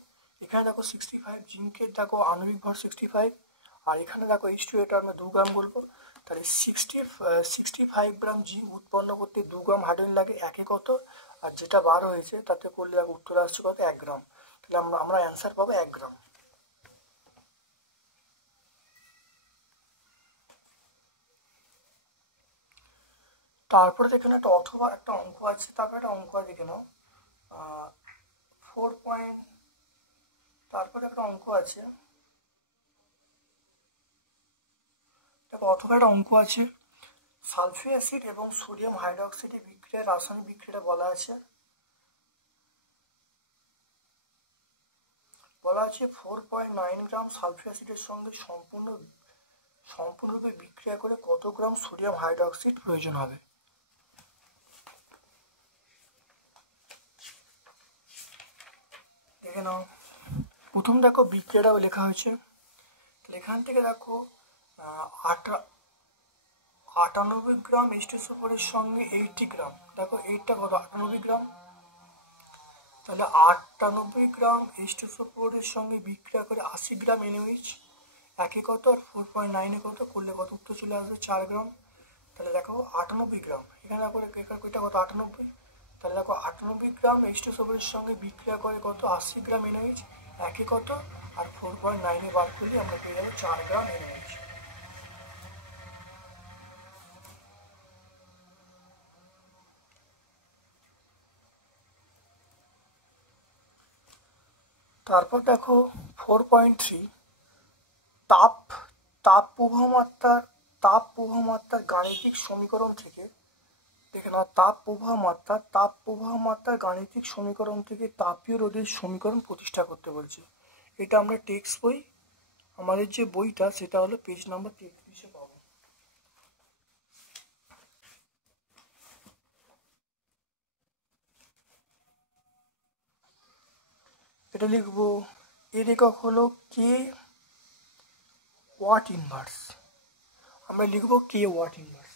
এখানে দেখো 65 জিঙ্কের দেখো আণবিক ভর 65, আর এখানে দেখো H2, এটা আমরা 2 গ্রাম বলবো। তাহলে 65 গ্রাম জিঙ্ক উৎপন্ন করতে 2 গ্রাম হাইড্রোজেন লাগে, একে কত, আর যেটা বার হয়েছে তাতে করলে দেখো উত্তর আসছে কত, 1 গ্রাম। তাহলে আমরা অ্যান্সার পাবো 1 গ্রাম। তারপরে দেখে নাও একটা অথবা একটা অঙ্ক আছে, তারপরে একটা অঙ্ক দেখে নাও 4 পয়েন্ট, তারপরে একটা অঙ্ক আছে, দেখো অথবা একটা অঙ্ক আছে, সালফিক অ্যাসিড এবং সোডিয়াম হাইড্রোক্সাইডের বিক্রিয়া, রাসায়নিক বিক্রিয়াটা বলা আছে। 4.9 গ্রাম সালফিক অ্যাসিডের সঙ্গে সম্পূর্ণরূপে বিক্রিয়া করে কত গ্রাম সোডিয়াম হাইড্রোক্সাইড প্রয়োজন হবে। দেখে নাও, প্রথম দেখো বিক্রিয়াটাও লেখা হয়েছে, এখান থেকে দেখো 98 গ্রাম H2SO4 সঙ্গে 80 গ্রাম, দেখো এইটা কত, 98 গ্রাম। তাহলে 98 গ্রাম H2SO4 সঙ্গে বিক্রিয়া করে 80 গ্রাম NaOH, একে কত আর 4.9 কত করলে কত, উত্তর চলে আসবে 4 গ্রাম। তাহলে দেখো 98 গ্রাম, এখানে দেখো এটা কত, 98। তাহলে দেখো 98 গ্রাম H2SO4 সঙ্গে বিক্রিয়া করে কত, 80 গ্রাম NaOH, একে কত আর 4.9 বার করলে আমরা পেয়ে যাবো 4 গ্রাম NaOH। তারপর দেখো 4.3 তাপ তাপ প্রবাহ মাত্রার গাণিতিক সমীকরণ থেকে দেখে নাও তাপ প্রবাহ মাত্রার গাণিতিক সমীকরণ থেকে তাপীয় রোধের সমীকরণ প্রতিষ্ঠা করতে বলছে। এটা আমরা টেক্সট বই আমাদের যে বইটা সেটা হলো পেজ নাম্বার 33-এ পাবো। এটা লিখবো, এর একক হলো কে ওয়াট ইনভার্স। আমরা লিখবো কে ওয়াট ইনভার্স।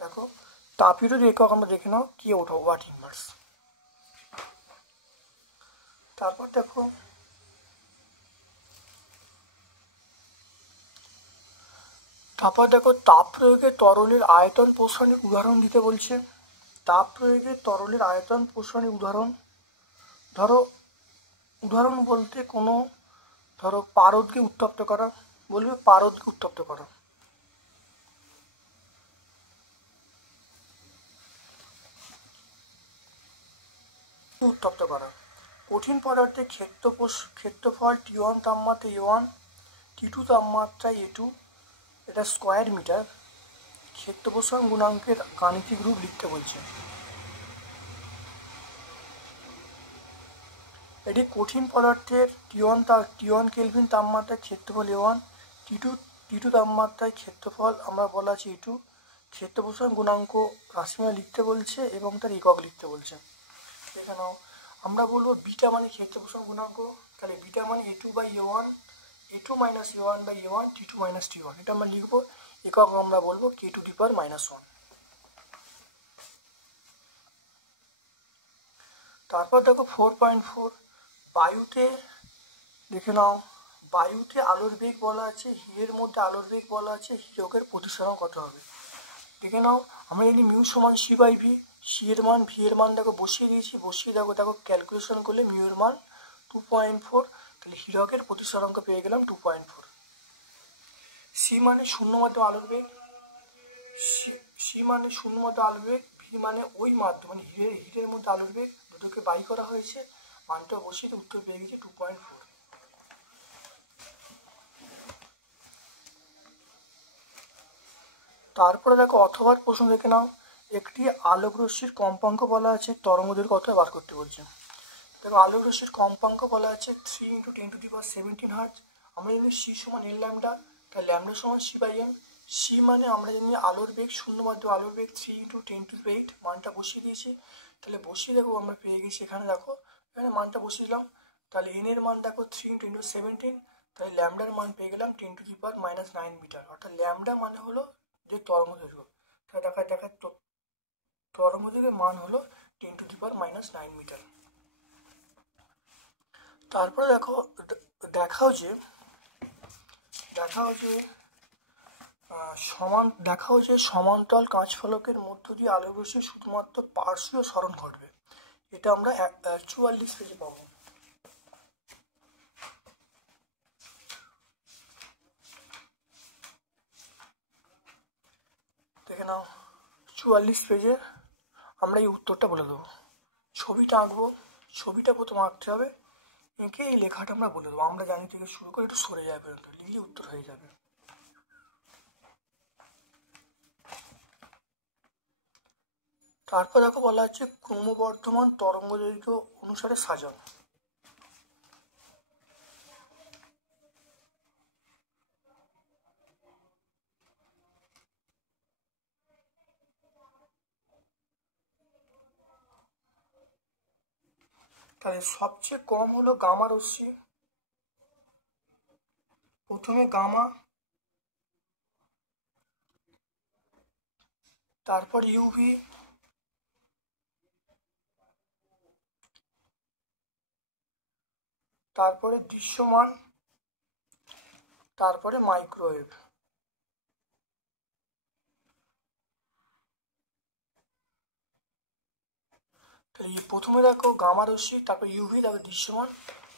দেখো তাপীয় রোধের একক আমরা দেখে নাও কে ওয়াট ইনভার্স। তারপর দেখো তাপ প্রয়োগে তরলের আয়তন প্রসারণের উদাহরণ দিতে বলছে। তাপ প্রয়োগে তরলের আয়তন প্রসারণের উদাহরণ, উদাহরণ বলতে কোনো পারদকে উত্তপ্ত করা, বলবে পারদকে উত্তপ্ত করা। কঠিন পদার্থের ক্ষেত্রফল T1 তাপমাত্রা A1, T2 তাপমাত্রা A2, এটা স্কোয়ার মিটার। ক্ষেত্র প্রসারণ গুণাঙ্কের গাণিতিক রূপ লিখতে বলছে। এটি কঠিন পদার্থের T1 কেলভিন তাপমাত্রায় ক্ষেত্রফল A1, T2 তাপমাত্রায় ক্ষেত্রফল আমরা বলা আছে A2। ক্ষেত্র প্রসারণ গুণাঙ্ক রাশিমালা লিখতে বলছে এবং তার একক লিখতে বলছে। এখানেও আমরা বলবো বিটা মানে ক্ষেত্র প্রসারণ গুণাঙ্ক, তাহলে বিটা মানে A2/A1, A2 - A1/A1, T2 - T1। এটা আমরা লিখবো, একক আমরা বলবো K⁻⁻1। তারপর দেখো 4.4 বায়ুতে, দেখে নাও বায়ুতে আলোর বেগ বলা আছে, হিরের মধ্যে আলোর বেগ বলা আছে, হিরকের প্রতিসরণ কত হবে। দেখে নাও আমরা জানি মিউ সমান C/V, সি এর মান ভি এর মান দেখো বসিয়ে দিয়েছি, দেখো ক্যালকুলেশন করলে মিউ এর মান 2.4, তাহলে হিরকের প্রতিসরাঙ্ক পেয়ে গেলাম 2.4। সি মানে শূন্য মাধ্যম আলোর বেগ, ভি মানে ওই মাধ্যম মানে হিরের মধ্যে আলোর বেগ, দুটোকে বাই করা হয়েছে, মানটা বসিয়ে উত্তর পেয়ে গেছে 2.4। তারপরে দেখো অথবার প্রশ্ন দেখে নাও, একটি আলোক রশ্মির কম্পাঙ্ক বলা আছে, তরঙ্গদৈর্ঘ্য কত বার করতে বলছে। দেখো আলোক রশ্মির কম্পাঙ্ক বলা আছে 3 × 10⁻17 হার্জ। আমরা যদি সি সমান এল ল্যামডা, তাহলে ল্যামডা সমান C/m। সি মানে আমরা জানি আলোর বেগ, শূন্য মাধ্যম আলোর বেগ 3 × 10⁸, মানটা বসিয়ে দিয়েছি, তাহলে বসিয়ে দেখো আমরা পেয়ে গেছি, এখানে দেখো এখানে মানটা বসিয়ে দিলাম, তাহলে এন এর মান দেখো 3 × 10⁻17, তাহলে ল্যামডার মান পেয়ে গেলাম 10⁻⁹ মিটার। অর্থাৎ ল্যামডা মানে হলো যে তরঙ্গ দৈর্ঘ্য, তাহলে দেখা তরঙ্গ দৈর্ঘ্যের মান হলো 10⁻⁹ মিটার। তারপরে দেখাও যে সমান্তরাল কাঁচফলকের মধ্য দিয়ে আলোক রশ্মি শুধুমাত্র পার্শ্বীয় সরণ ঘটবে। এটা আমরা 44 পেজে পাবো। দেখে নাও 44 পেজে আমরা এই উত্তরটা বলে দেবো। ছবিটা আঁকবো, ছবিটা প্রথম আঁকতে হবে, এঁকে এই লেখাটা আমরা বলে দেবো। আমরা জানি থেকে শুরু করে একটু সরে যাবে পর্যন্ত লিখলে উত্তর হয়ে যাবে। তারপর দেখো বলা হচ্ছে ক্রমবর্ধমান তরঙ্গ দৈর্ঘ্য অনুসারে সাজানো। তাহলে সবচেয়ে কম হলো গামা রশ্মি, প্রথমে গামা, তারপর ইউভি, তারপরে দৃশ্যমান, তারপরে মাইক্রোওয়েভ। তাহলে প্রথমে দেখো গামা রশ্মি, তারপর ইউভি, তারপর দৃশ্যমান,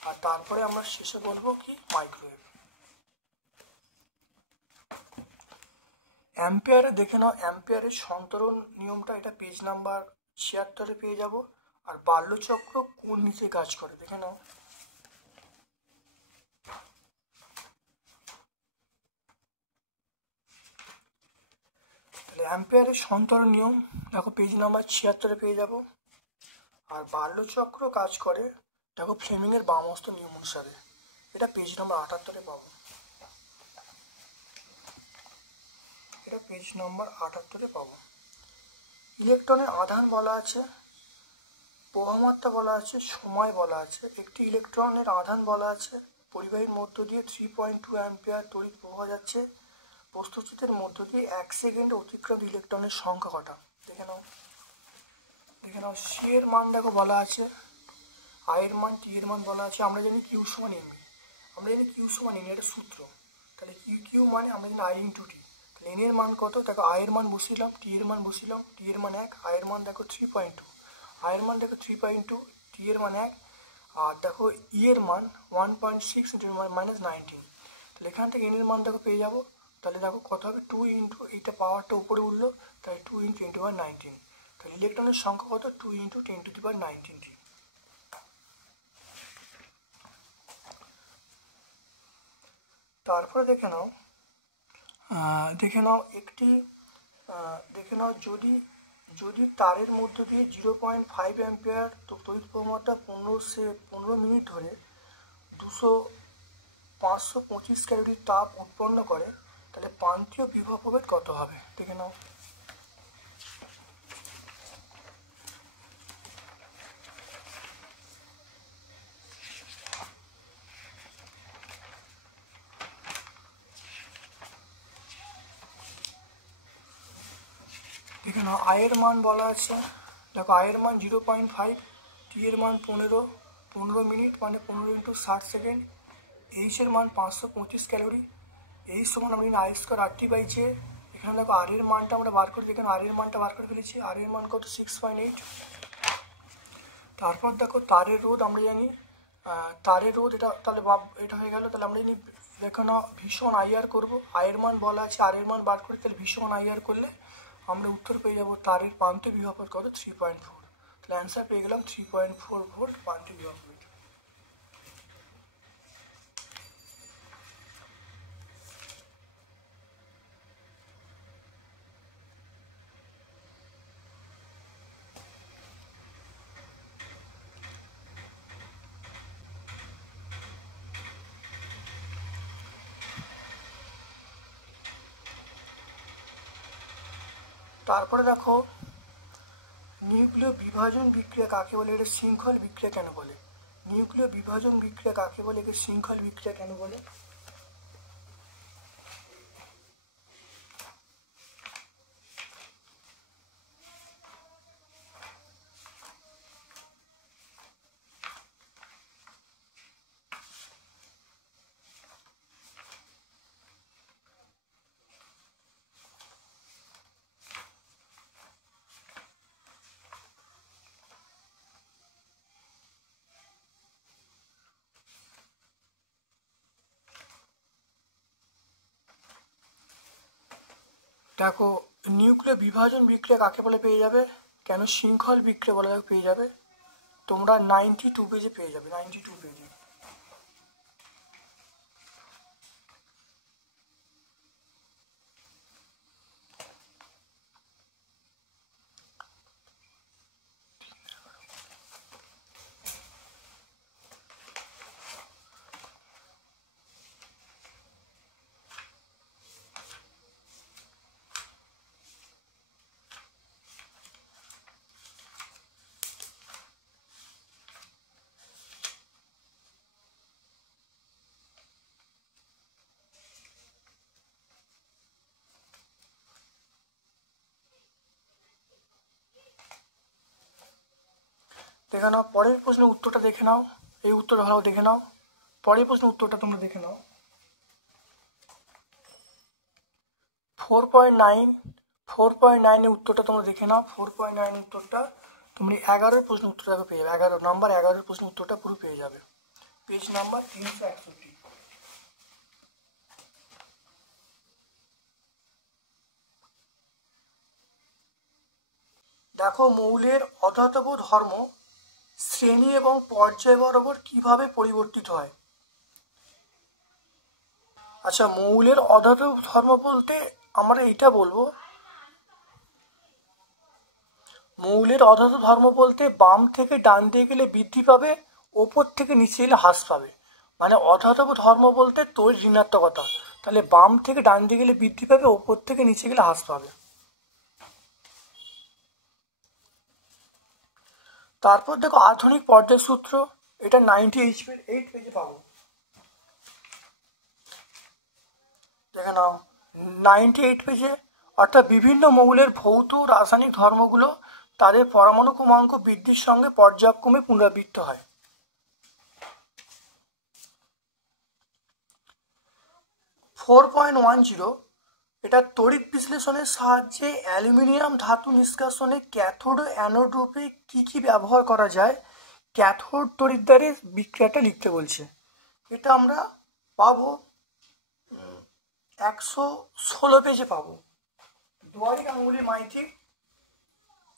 আর তারপরে আমরা শেষে বলবো কি মাইক্রোওয়েভ। অ্যাম্পিয়ারে দেখে নাও, অ্যাম্পিয়ারের সন্তরণ নিয়মটা, এটা পেজ নাম্বার 76-এ পেয়ে যাব। আর বাল্যচক্র কোন নিচে কাজ করে দেখে নাও। তাহলে অ্যাম্পিয়ারের সন্তরণ নিয়ম দেখো পেজ নাম্বার 76-এ পেয়ে যাব। আর বাল্যচক্র কাজ করে দেখো ফ্লেমিংয়ের বামহস্ত নিয়ম অনুসারে, এটা পেজ নাম্বার 78-এ পাবো। এটা পেজ নাম্বার 78-এ পাবো। ইলেকট্রনের আধান বলা আছে, প্রবাহমাত্রা বলা আছে, সময় বলা আছে। একটি ইলেকট্রনের আধান বলা আছে পরিবাহীর মধ্য দিয়ে 3.2 অ্যাম্পিয়ার তড়িৎ প্রবাহ যাচ্ছে, প্রস্তুতির মধ্য দিয়ে 1 সেকেন্ড অতিক্রান্ত ইলেকট্রনের সংখ্যা কটা দেখে নাও। দেখে নাও সি এর মান দেখো বলা আছে, আই এর মান, টি এর মান বলা আছে। আমরা জানি কিউ সমান এমই, আমরা জানি কিউ সমান এন, এটা সূত্র। তাহলে কিউ কিউ মানে আমরা জানি আই ইন্টু টি। তাহলে এন এর মান কত দেখো, আই এর মান বসিলাম, টি এর মান বসিলাম, টি এর মান 1, আই এর মান দেখো 3.2, আই এর মান দেখো 3.2, টি এর মান 1, আর দেখো ই এর মান 1.6 মাইনাস 19। তাহলে এখান থেকে এন এর মান দেখো পেয়ে যাবো। তাহলে দেখো কত হবে, 2 ইন্টু এইটা পাওয়ারটা উপরে উঠলো, তাহলে 2 ইন্টু 10⁻19। তাহলে ইলেকট্রনের সংখ্যা কত, 2 ইন্টু 10⁻19। তারপরে দেখে নাও একটি দেখে নাও যদি তারের মধ্য দিয়ে 0.5 অ্যাম্পিয়ার তড়িৎ প্রবাহমাত্রা 15 মিনিট ধরে 525 ক্যালোরি তাপ উৎপন্ন করে, তাহলে প্রান্তীয় বিভব প্রভেদ কত হবে দেখে নাও। দেখে নাও আই এর মান বলা আছে, দেখো আই এর মান 0.5, টি এর মান 15 মিনিট মানে 15 ইন্টু 60 সেকেন্ড, এইচ এর মান 525 ক্যালোরি। এইচ সমান আমরা I square R T by J. এখানে দেখো আর এর মানটা আমরা বার করে, এখানে আর এর মানটা বার করে ফেলেছি, আর এর মান কত 6.8। তারপর দেখো তারের রোধ আমরা জানি, তারের রোধ এটা তাহলে এটা হয়ে গেল। তাহলে আমরা জানি দেখো না ভীষণ আইআর করবো, আয়ের মান বলা আছে, আর এর মান বার করে, তাহলে ভীষণ আইআর করলে আমরা উত্তর পেয়ে যাবো তারের প্রান্তীয় বিভব কত 3.4। তাহলে অ্যান্সার পেয়ে গেলাম 3.4 ভোল্ট প্রান্তীয় বিভব। তারপরে দেখো নিউক্লিয় বিভাজন বিক্রিয়া কাকে বলে, এটা শৃঙ্খল বিক্রিয়া কেন বলে। নিউক্লিয় বিভাজন বিক্রিয়া কাকে বলে, একে শৃঙ্খল বিক্রিয়া কেন বলে। দেখো নিউক্লিয় বিভাজন বিক্রিয়া কাকে বলে পেয়ে যাবে, কেন শৃঙ্খল বিক্রিয়া বলে পেয়ে যাবে, তোমরা 92 পেজে পেয়ে যাবে, 92 পেজে। দেখে নাও পরের প্রশ্নের উত্তরটা দেখে নাও, এই উত্তরটা ভালো দেখে নাও, পরের প্রশ্নের উত্তরটা তোমরা দেখে নাও। 4.9 এর উত্তরটা তোমরা দেখে নাও, 4.9 উত্তরটা তুমি 11 প্রশ্ন উত্তরটা পেয়ে যাবে, 11 প্রশ্ন উত্তরটা পুরো পেয়ে যাবে, পেজ নাম্বার 361। দেখো মৌলের অধাতব ধর্ম শ্রেণী এবং পর্যায় বরাবর কিভাবে পরিবর্তিত হয়। আচ্ছা, মৌলের অধাতব ধর্ম বলতে আমরা এটা বলবো, মৌলের অধাতব ধর্ম বলতে বাম থেকে ডান দিকে গেলে বৃদ্ধি পাবে, ওপর থেকে নিচে গেলে হ্রাস পাবে। মানে অধাতব ধর্ম বলতে তড়িৎ ঋণাত্মকতা, তাহলে বাম থেকে ডান দিকে গেলে বৃদ্ধি পাবে, ওপর থেকে নিচে গেলে হ্রাস পাবে। তারপর দেখো আধুনিক পর্যায় সূত্র, এটা 98 পেজে পাবো, দেখে নাও 98 পেজে। অর্থাৎ বিভিন্ন মৌলের ভৌত রাসায়নিক ধর্মগুলো তাদের পরমাণু ক্রমাঙ্ক বৃদ্ধির সঙ্গে পর্যায়ক্রমে পুনরাবৃত্ত হয়। ফোর 4.10, এটা তড়িৎ বিশ্লেষণের সাহায্যে অ্যালুমিনিয়াম ধাতু নিষ্কাশনে ক্যাথোড ও অ্যানোড রূপে কী কী ব্যবহার করা যায়, ক্যাথোড তড়িৎদ্বারের বিক্রিয়াটা লিখতে বলছে। এটা আমরা পাবো 116 পেজে পাবো, দুয়ারি গাঙ্গুলি মাইতি,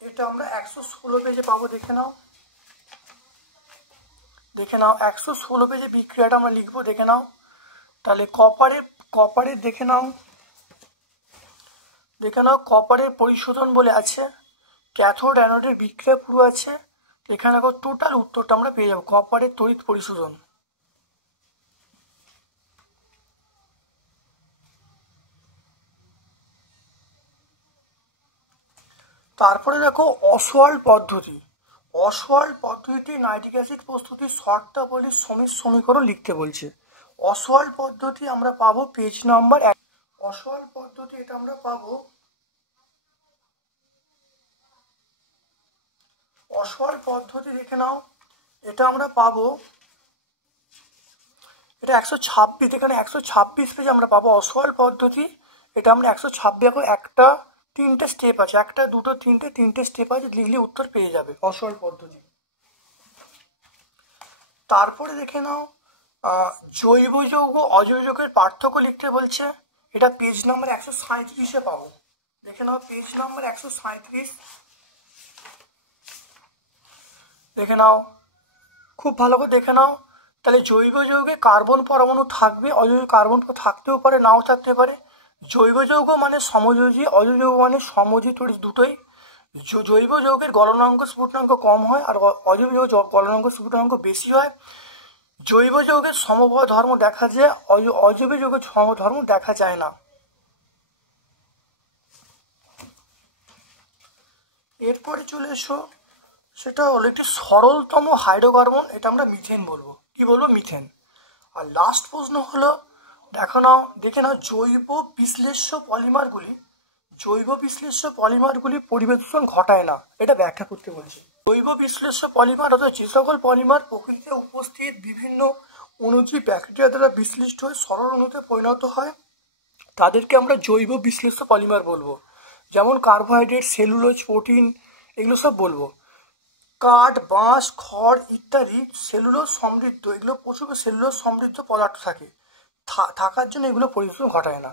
এটা আমরা 116 পেজে পাবো। দেখে নাও 116 পেজে বিক্রিয়াটা আমরা লিখবো, দেখে নাও। তাহলে কপারের দেখে নাও কপারের পরিশোধন বলে আছে, ক্যাথোড অ্যানোডের বিক্রিয়া পুরো আছে। এখানে দেখো টোটাল উত্তরটা আমরা পেয়ে যাবো, কপারের তড়িৎ পরিশোধন। তারপরে দেখো অসওয়াল্ড পদ্ধতিতে নাইট্রিক অ্যাসিড প্রস্তুতির শর্তাবলীর সমীকরণ লিখতে বলছে। অসওয়াল্ড পদ্ধতি আমরা পাবো পেজ নাম্বার 1। অসওয়াল্ড পদ্ধতি এটা আমরা পাবো, অসওয়াল্ড পদ্ধতি দেখে নাও, এটা আমরা পাবো, এটা 126, এখানে 126 পেজে আমরা পাবো অসওয়াল্ড পদ্ধতি। এটা আমরা 126, একটা 3টে স্টেপ আছে, 1, 2, 3টে স্টেপ আছে, লিখলে উত্তর পেয়ে যাবে অসওয়াল্ড পদ্ধতি। তারপরে দেখে নাও জৈব যৌগ অজৈব যৌগের পার্থক্য লিখতে বলছে, এটা পেজ নাম্বার 137-এ পাবো। দেখে নাও পেজ নাম্বার 137, দেখে নাও, খুব ভালো করে দেখে নাও। তাহলে জৈব যৌগে কার্বন পরমাণু থাকবে, অজৈব কার্বন থাকতেও পারে, নাও থাকতে পারে। জৈব যৌগ মানে সমযোজী, অজৈব যৌগ মানে সমযোজী তড়িৎ দুটোই। জৈব যৌগের গলনাঙ্ক স্ফুটনাঙ্ক কম হয়, আর অজৈব যৌগ গলনাঙ্ক স্ফুটনাঙ্ক বেশি হয়। জৈব যৌগের সমবায় ধর্ম দেখা যায়, অজৈব যৌগের সমধর্ম দেখা যায় না। এরপরে চলে এসো, সেটা হলো একটি সরলতম হাইড্রোকার্বন, এটা আমরা মিথেন বলবো। কি বলবো? মিথেন। আর লাস্ট প্রশ্ন হলো, দেখে নাও জৈব বিশ্লেষ্য পলিমারগুলি পরিবেশ দূষণ ঘটায় না, এটা ব্যাখ্যা করতে বলছে। জৈব বিশ্লেষ্য পলিমার অর্থাৎ যে সকল পলিমার প্রকৃতিতে উপস্থিত বিভিন্ন অণুজীব ব্যাকটেরিয়া দ্বারা বিশ্লিষ্ট হয়ে সরল অণুতে পরিণত হয়, তাদেরকে আমরা জৈব বিশ্লেষ্য পলিমার বলবো। যেমন কার্বোহাইড্রেট, সেলুলোজ, প্রোটিন, এগুলো সব বলবো। কাঠ, বাঁশ, খড় ইত্যাদি সেলুলোজ সমৃদ্ধ, এগুলো প্রচুর সেলুলোজ সমৃদ্ধ পদার্থ থাকার জন্য এগুলো পরিবেশন ঘটায় না।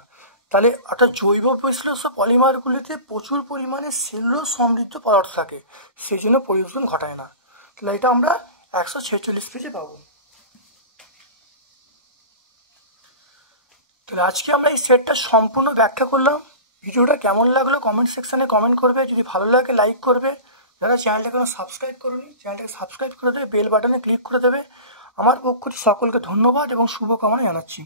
তাহলে অর্থাৎ জৈব বিশ্লেষ্য পলিমারগুলিতে প্রচুর পরিমাণে সেলুলোজ সমৃদ্ধ পদার্থ থাকে, সেই জন্য পরিবেশন ঘটায় না। তাহলে এটা আমরা 146 পেজে পাবো। তাহলে আজকে আমরা এই সেটটা সম্পূর্ণ ব্যাখ্যা করলাম। ভিডিওটা কেমন লাগলো কমেন্ট সেকশানে কমেন্ট করবে, যদি ভালো লাগে লাইক করবে। যারা চ্যানেলটাকে কোনো সাবস্ক্রাইব করোনি, চ্যানেলটাকে সাবস্ক্রাইব করে দেবে, বেল বাটনে ক্লিক করে দেবে। আমার পক্ষ থেকে সকলকে ধন্যবাদ এবং শুভকামনা জানাচ্ছি।